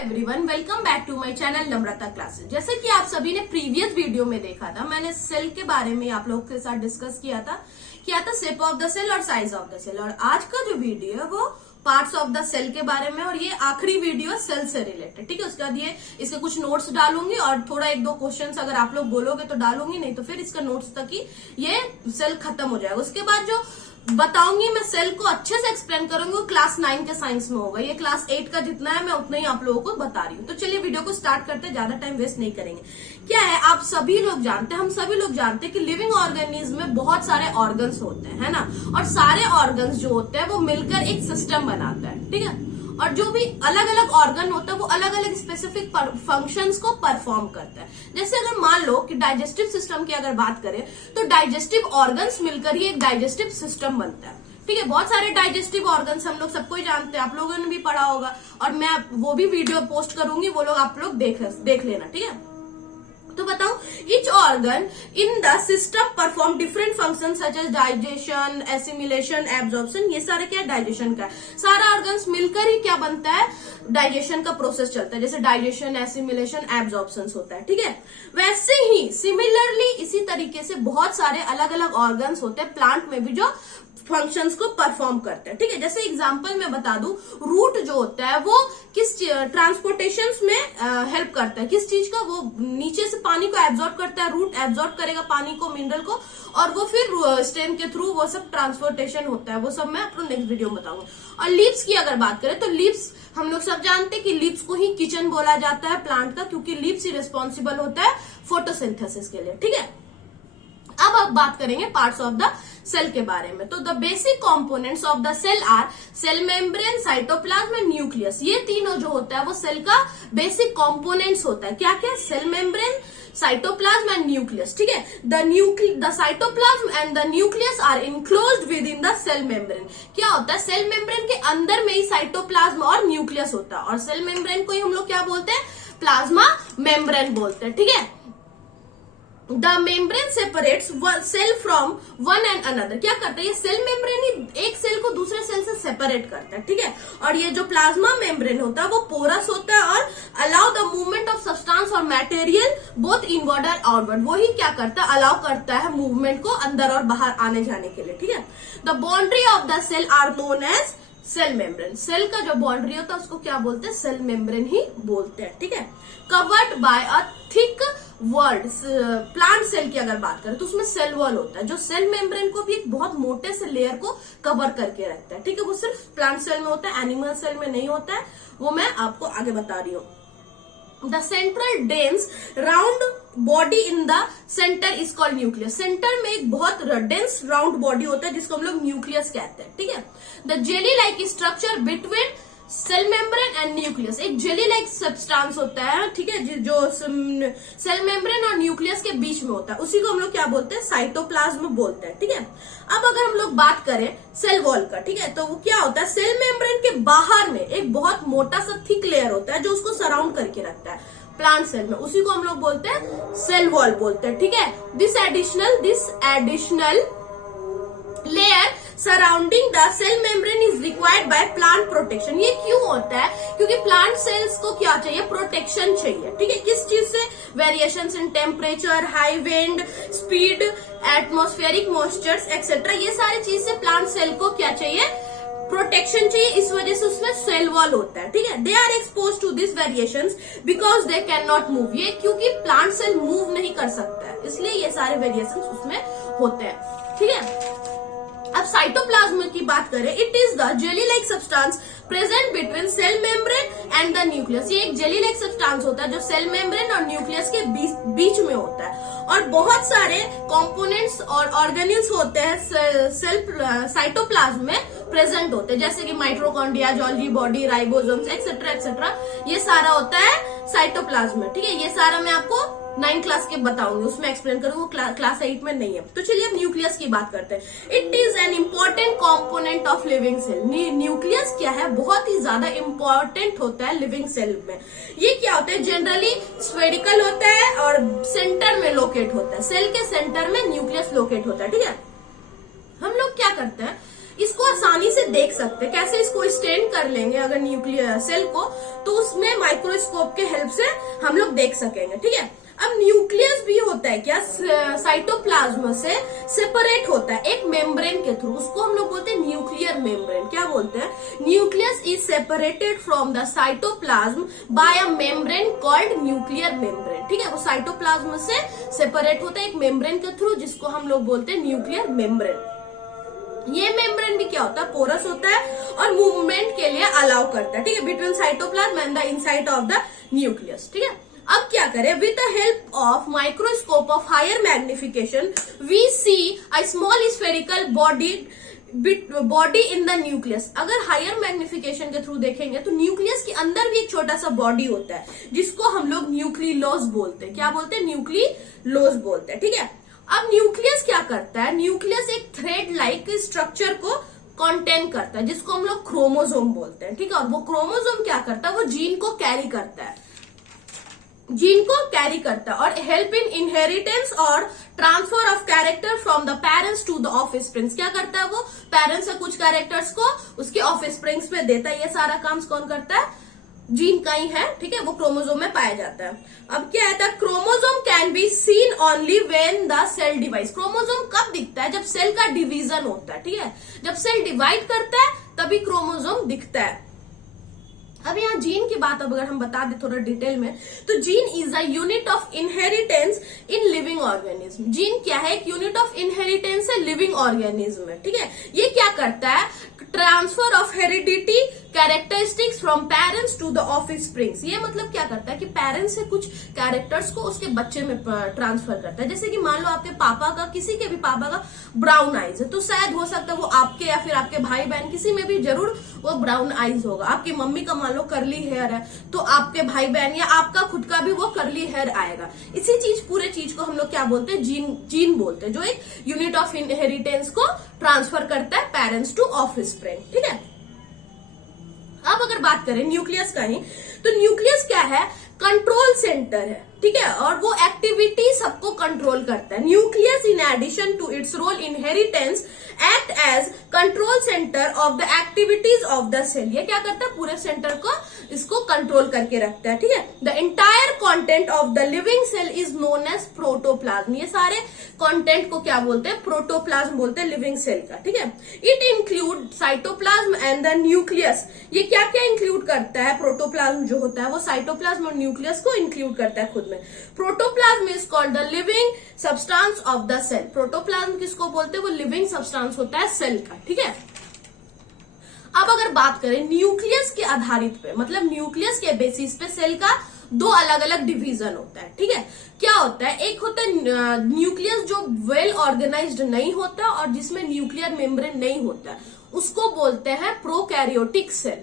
Everyone, welcome back to my channel Namrata classes. जैसे कि आप सभी ने प्रीवियस वीडियो में देखा था, मैंने सेल के बारे में आप लोगों के साथ डिस्कस किया था शेप ऑफ द सेल और साइज ऑफ द सेल। और आज का जो वीडियो है वो पार्ट्स ऑफ द सेल के बारे में, और ये आखिरी वीडियो सेल से रिलेटेड। ठीक है, उसके बाद ये इसके कुछ नोट्स डालूंगी और थोड़ा एक दो क्वेश्चंस अगर आप लोग बोलोगे तो डालूंगी, नहीं तो फिर इसका नोट्स तक ही ये सेल खत्म हो जाएगा। उसके बाद जो बताऊंगी मैं सेल को अच्छे से एक्सप्लेन करूंगी, वो क्लास 9 के साइंस में होगा। ये क्लास 8 का जितना है मैं उतना ही आप लोगों को बता रही हूँ। तो चलिए वीडियो को स्टार्ट करते हैं, ज्यादा टाइम वेस्ट नहीं करेंगे। क्या है, आप सभी लोग जानते हैं, हम सभी लोग जानते हैं कि लिविंग ऑर्गेनिज्म में बहुत सारे ऑर्गन्स होते हैं, है ना। और सारे ऑर्गन्स जो होते हैं वो मिलकर एक सिस्टम बनाता है, ठीक है। और जो भी अलग अलग ऑर्गन होता है वो अलग अलग स्पेसिफिक फंक्शंस को परफॉर्म करता है। जैसे अगर मान लो कि डाइजेस्टिव सिस्टम की अगर बात करें तो डाइजेस्टिव ऑर्गन्स मिलकर ही एक डाइजेस्टिव सिस्टम बनता है, ठीक है। बहुत सारे डाइजेस्टिव ऑर्गन्स हम लोग सबको ही जानते हैं, आप लोगों ने भी पढ़ा होगा, और मैं वो भी वीडियो पोस्ट करूंगी, वो लोग आप लोग देख लेना, ठीक है। तो बताओ, each organ in the system perform different functions such as digestion, assimilation, absorption। ये सारे क्या है, डाइजेशन का है। सारा ऑर्गन्स मिलकर ही क्या बनता है, डाइजेशन का प्रोसेस चलता है। जैसे डाइजेशन, एसिमिलेशन, एब्जॉर्प्शन होता है, ठीक है। वैसे ही सिमिलरली इसी तरीके से बहुत सारे अलग अलग ऑर्गन्स होते हैं प्लांट में भी जो फंक्शंस को परफॉर्म करते हैं, ठीक है। जैसे एग्जांपल मैं बता दूं, रूट जो होता है वो किस ट्रांसपोर्टेशन में हेल्प करता है, किस चीज का, वो नीचे से पानी को एब्जॉर्ब करता है। रूट एब्जॉर्ब करेगा पानी को, मिनरल को, और वो फिर स्टेम के थ्रू वो सब ट्रांसपोर्टेशन होता है। वो सब मैं आपको नेक्स्ट वीडियो में बताऊंगा। और लीव्स की अगर बात करें तो लीव्स हम लोग सब जानते हैं कि लीव्स को ही किचन बोला जाता है प्लांट का, क्योंकि लीव्स ही रिस्पॉन्सिबल होता है फोटोसिंथेसिस के लिए, ठीक है। अब बात करेंगे पार्ट्स ऑफ द सेल के बारे में। तो the basic components of the cell are cell membrane, cytoplasm and nucleus. ये तीनों जो होता है वो सेल का बेसिक कंपोनेंट्स होता है। क्या क्या, cell membrane, cytoplasm and nucleus, ठीक है। The cytoplasm and the nucleus are enclosed within the cell membrane. क्या होता है, सेल मेम्ब्रेन के अंदर में ही साइटोप्लाज्म और न्यूक्लियस होता है, और सेल मेम्ब्रेन को ही हम लोग क्या बोलते हैं, प्लाज्मा मेम्ब्रेन बोलते हैं, ठीक है। The membrane separates cell from one and another. क्या करता है, ये सेल मेम्ब्रेन ही एक सेल को दूसरे सेल से सेपरेट करता है, ठीक है। और ये जो प्लाज्मा मेम्ब्रेन होता है वो पोरस होता है और allow the movement of substance और मटेरियल बोथ इनवर्ड और आउटवर्ड। वो ही क्या करता है, अलाउ करता है मूवमेंट को अंदर और बाहर आने जाने के लिए, ठीक है। The boundary of the cell are known as cell membrane. Cell का जो बाउंड्री होता है उसको क्या बोलते हैं, सेल मेम्ब्रेन ही बोलते हैं, ठीक है। Covered by a thick wall. Plant cell की अगर बात करें तो उसमें सेल वॉल होता है, जो सेल मेम्ब्रेन को भी एक बहुत मोटे से लेयर को कवर करके रखता है, ठीक है। वो सिर्फ प्लांट सेल में होता है, एनिमल सेल में नहीं होता है, वो मैं आपको आगे बता रही हूँ। The central dense round body in the centre is called nucleus. Centre में एक बहुत डेंस राउंड बॉडी होता है जिसको हम लोग न्यूक्लियस कहते हैं, ठीक है। The jelly like structure between cell membrane and nucleus. एक जेली लाइक सब्सटेंस होता है, ठीक है, जो सेल मेम्ब्रेन और न्यूक्लियस के बीच में होता है, उसी को हम लोग क्या बोलते हैं, साइटोप्लाज्म बोलते हैं, ठीक है। अब अगर हम लोग बात करें सेल वॉल का, ठीक है, तो वो क्या होता है, सेल मेम्ब्रेन के बाहर में एक बहुत मोटा सा थिक लेयर होता है जो उसको सराउंड करके रखता है प्लांट सेल में, उसी को हम लोग बोलते हैं सेल वॉल बोलते हैं, ठीक है। This additional layer surrounding the cell membrane is required by plant protection. ये क्यों होता है, क्योंकि प्लांट सेल्स को क्या चाहिए, प्रोटेक्शन चाहिए, ठीक है। किस चीज से, variations in temperature, high wind speed, atmospheric moistures etcetera, ये सारी चीज से प्लांट सेल को क्या चाहिए, प्रोटेक्शन चाहिए। इस वजह से उसमें सेल वॉल होता है, ठीक है। They are expose to this variations because they can not move. ये क्योंकि प्लांट सेल मूव नहीं कर सकता है, इसलिए ये सारे वेरिएशंस उसमें होते हैं, ठीक है। अब साइटोप्लाज्म की बात करें, it is the jelly like substance present between cell membrane and the nucleus. ये एक जेली लाइक सब्सटेंस होता है जो सेल मेम्ब्रेन और न्यूक्लियस के बीच में होता है, और बहुत सारे कंपोनेंट्स और ऑर्गेनिल्स होते हैं साइटोप्लाज्म में प्रेजेंट होते हैं, जैसे कि mitochondria, Golgi body, ribosomes etcetera etcetera, ये सारा होता है साइटोप्लाज्म में, ठीक है। ये सारा मैं आपको 9 क्लास के बताऊंगी, उसमें एक्सप्लेन करूंगा, क्लास 8 में नहीं है। तो चलिए अब न्यूक्लियस की बात करते हैं। It is an important component of living cell. Nucleus क्या है, बहुत ही ज्यादा इम्पोर्टेंट होता है लिविंग सेल में। ये क्या होता है, जनरली स्फेरिकल होता है और सेंटर में लोकेट होता है। सेल के सेंटर में न्यूक्लियस लोकेट होता है, ठीक है। हम लोग क्या करते हैं, इसको आसानी से देख सकते हैं। कैसे इसको स्टैंड कर लेंगे अगर न्यूक्लियर सेल को, तो उसमें माइक्रोस्कोप के हेल्प से हम लोग देख सकेंगे, ठीक है। अब न्यूक्लियस भी होता है क्या, साइटोप्लाज्म से सेपरेट होता है एक मेम्ब्रेन के थ्रू, उसको हम लोग बोलते हैं न्यूक्लियर मेम्ब्रेन। क्या बोलते हैं, nucleus is separated from the cytoplasm by a membrane called nuclear membrane, ठीक है। वो साइटोप्लाज्म से सेपरेट होता है एक मेम्ब्रेन के थ्रू, जिसको हम लोग बोलते हैं न्यूक्लियर मेम्ब्रेन। ये मेम्ब्रेन भी क्या होता है, पोरस होता है और मूवमेंट के लिए अलाउ करता है, ठीक है, between cytoplasm and the inside of the nucleus, ठीक है। अब क्या करें, with the help of microscope of higher magnification we see a small spherical body in the nucleus. अगर हायर मैग्निफिकेशन के थ्रू देखेंगे तो न्यूक्लियस के अंदर भी एक छोटा सा बॉडी होता है, जिसको हम लोग न्यूक्लियोलस बोलते हैं। क्या बोलते हैं, न्यूक्लियोलस बोलते हैं, ठीक है। अब न्यूक्लियस क्या करता है, न्यूक्लियस एक थ्रेड लाइक स्ट्रक्चर को कंटेन करता है, जिसको हम लोग क्रोमोसोम बोलते हैं, ठीक है। और वो क्रोमोसोम क्या करता है, वो जीन को कैरी करता है, जीन को कैरी करता है और हेल्प इन इनहेरिटेंस और transfer of character from the parents to the offsprings. क्या करता है, वो पेरेंट्स से कुछ कैरेक्टर्स को उसके ऑफस्प्रिंग्स में देता है। ये सारा काम कौन करता है, जीन का ही है, ठीक है, वो क्रोमोसोम में पाया जाता है। अब क्या है, chromosome can be seen only when the cell divide. Chromosome कब दिखता है, जब सेल का डिवीजन होता है, ठीक है, जब सेल डिवाइड करता है तभी क्रोमोसोम दिखता है। अब यहाँ जीन की बात अगर हम बता दें थोड़ा डिटेल में, तो gene is a unit of inheritance in living organism. Gene क्या है, एक यूनिट ऑफ इनहेरिटेंस है लिविंग ऑर्गेनिज्म में, ठीक है। ये क्या करता है, transfer of heredity characteristics from parents to the offsprings. ये मतलब क्या करता है कि पेरेंट्स से कुछ कैरेक्टर्स को उसके बच्चे में ट्रांसफर करता है। जैसे कि मान लो आपके पापा का, किसी के भी पापा का ब्राउन आईज है, तो शायद हो सकता है वो आपके या फिर आपके भाई बहन किसी में भी जरूर वो ब्राउन आईज होगा। आपकी मम्मी का मान लो करली हेयर है, तो आपके भाई बहन या आपका खुद का भी वो करली हेयर आएगा। इसी चीज, पूरे चीज को हम लोग क्या बोलते हैं, जीन बोलते हैं, जो एक यूनिट ऑफ इनहेरिटेंस को ट्रांसफर करता है पेरेंट्स टू ऑफस्प्रिंग, ठीक है। अब अगर बात करें न्यूक्लियस का ही, तो न्यूक्लियस क्या है, कंट्रोल सेंटर है, ठीक है, और वो एक्टिविटी सबको कंट्रोल करता है। Nucleus in addition to its role inheritance act as control centre of the activities of the cell. ये क्या करता है, पूरे सेंटर को इसको कंट्रोल करके रखता है, ठीक है। The entire content of the living cell is known as protoplasm. ये सारे कंटेंट को क्या बोलते हैं, प्रोटोप्लाज्म बोलते हैं लिविंग सेल का, ठीक है। It include cytoplasm and the nucleus. ये क्या क्या इंक्लूड करता है, प्रोटोप्लाज्म जो होता है वो साइटोप्लाज्म और न्यूक्लियस को इंक्लूड करता है खुद में। Protoplasm is called the living substance of the cell. Protoplasm किसको बोलते हैं, वो लिविंग सब्सटेंस होता है सेल का, ठीक है। अब अगर बात करें न्यूक्लियस के आधारित पे, मतलब न्यूक्लियस के बेसिस पे सेल का दो अलग अलग डिवीजन होता है, ठीक है। क्या होता है, एक होता है न्यूक्लियस जो वेल ऑर्गेनाइज्ड नहीं होता और जिसमें न्यूक्लियर मेम्ब्रेन नहीं होता, उसको बोलते हैं प्रोकैरियोटिक सेल,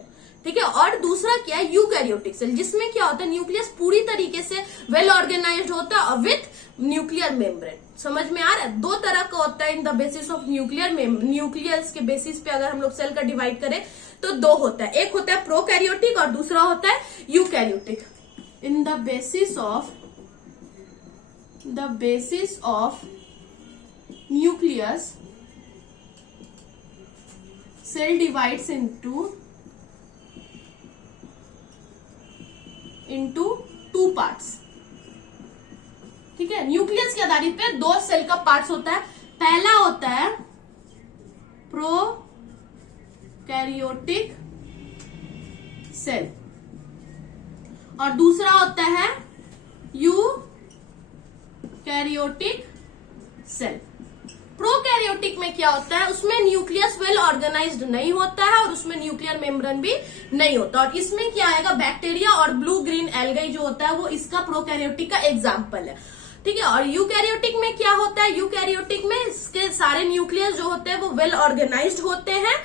ठीक है। और दूसरा क्या है, यूकैरियोटिक सेल, जिसमें क्या होता है, न्यूक्लियस पूरी तरीके से वेल ऑर्गेनाइज्ड होता है विथ न्यूक्लियर मेम्ब्रेन। समझ में आ रहा है, दो तरह का होता है इन द बेसिस ऑफ न्यूक्लियस के बेसिस पे अगर हम लोग सेल का डिवाइड करें तो दो होता है, एक होता है प्रोकैरियोटिक और दूसरा होता है eukaryotic. In the basis of nucleus cell divides into two parts, ठीक है। न्यूक्लियस के आधारित पे दो सेल का पार्ट्स होता है। पहला होता है प्रोकैरियोटिक सेल और दूसरा होता है यूकैरियोटिक सेल। प्रोकैरियोटिक में क्या होता है, उसमें न्यूक्लियस वेल ऑर्गेनाइज्ड नहीं होता है और उसमें न्यूक्लियर मेम्ब्रेन भी नहीं होता। और इसमें क्या आएगा, बैक्टीरिया और ब्लू ग्रीन एल्गाई जो होता है वो इसका प्रोकैरियोटिक का एग्जाम्पल है, ठीक है। और यूकैरियोटिक में क्या होता है, यूकैरियोटिक में इसके सारे न्यूक्लियस जो होते हैं वो वेल ऑर्गेनाइज्ड होते हैं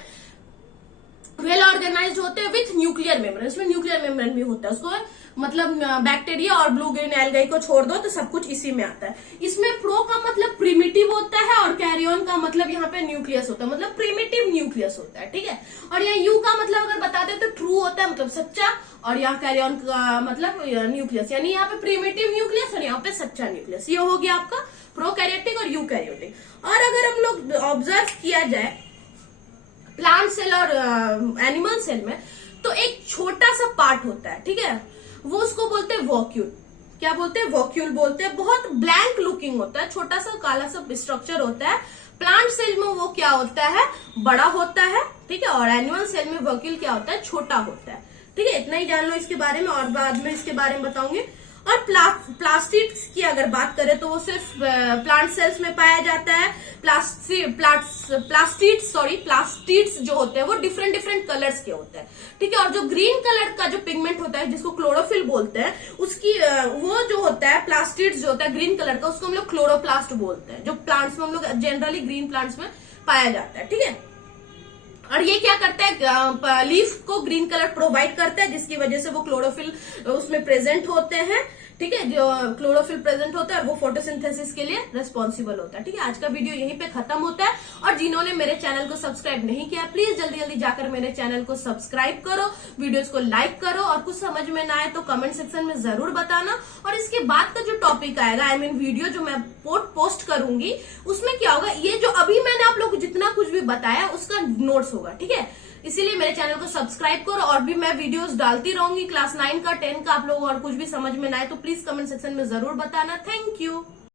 विथ न्यूक्लियर मेम्ब्रेन। इसमें न्यूक्लियर मेम्ब्रेन भी होता है, उसको मतलब बैक्टीरिया और ब्लू ग्रीन एल्गाई को छोड़ दो तो सब कुछ इसी में आता है। इसमें प्रो का मतलब प्रिमिटिव होता है और कैरियन का मतलब यहाँ पे न्यूक्लियस होता है, मतलब प्रिमिटिव न्यूक्लियस होता है, ठीक है। और यहाँ यू का मतलब अगर बता दे तो ट्रू होता है, मतलब सच्चा, और यहाँ कैरियन का मतलब न्यूक्लियस, यानी यहाँ पे प्रिमिटिव न्यूक्लियस और यहाँ पे सच्चा न्यूक्लियस। ये हो गया आपका प्रोकैरियोटिक और यूकैरियोटिक। और अगर हम लोग ऑब्जर्व किया जाए प्लांट सेल और एनिमल सेल में तो एक छोटा सा पार्ट होता है, ठीक है, वो उसको बोलते हैं वॉक्यूल। क्या बोलते हैं? वॉक्यूल बोलते हैं। बहुत ब्लैंक लुकिंग होता है, छोटा सा काला सा स्ट्रक्चर होता है। प्लांट सेल में वो क्या होता है? बड़ा होता है, ठीक है, और एनिमल सेल में वॉक्यूल क्या होता है? छोटा होता है, ठीक है। इतना ही जान लो इसके बारे में, और बाद में इसके बारे में बताऊंगी। और प्लास्टिड्स की अगर बात करें तो वो सिर्फ प्लांट सेल्स में पाया जाता है। प्लास्टिड्स जो होते हैं वो डिफरेंट डिफरेंट कलर्स के होते हैं, ठीक है। और जो ग्रीन कलर का जो पिगमेंट होता है जिसको क्लोरोफिल बोलते हैं, उसकी वो जो होता है प्लास्टिड्स जो होता है ग्रीन कलर का, उसको हम लोग क्लोरोप्लास्ट बोलते हैं, जो प्लांट्स में हम लोग जनरली ग्रीन प्लांट्स में पाया जाता है, ठीक है। और ये क्या करता है? लीफ को ग्रीन कलर प्रोवाइड करता है, जिसकी वजह से वो क्लोरोफिल उसमें प्रेजेंट होते हैं, ठीक है। जो क्लोरोफिल प्रेजेंट होता है वो फोटोसिंथेसिस के लिए रिस्पॉन्सिबल होता है, ठीक है। आज का वीडियो यहीं पे खत्म होता है। और जिन्होंने मेरे चैनल को सब्सक्राइब नहीं किया, प्लीज जल्दी जल्दी जाकर मेरे चैनल को सब्सक्राइब करो, वीडियोस को लाइक करो, और कुछ समझ में ना आए तो कमेंट सेक्शन में जरूर बताना। और इसके बाद का जो टॉपिक आएगा, आई मीन वीडियो जो मैं पोस्ट करूंगी, उसमें क्या होगा? ये जो अभी मैंने आप लोग को जितना कुछ भी बताया उसका नोट्स होगा, ठीक है। इसीलिए मेरे चैनल को सब्सक्राइब करो, और भी मैं वीडियोस डालती रहूंगी क्लास 9 का, 10 का। आप लोग और कुछ भी समझ में ना आए तो प्लीज कमेंट सेक्शन में जरूर बताना। Thank you.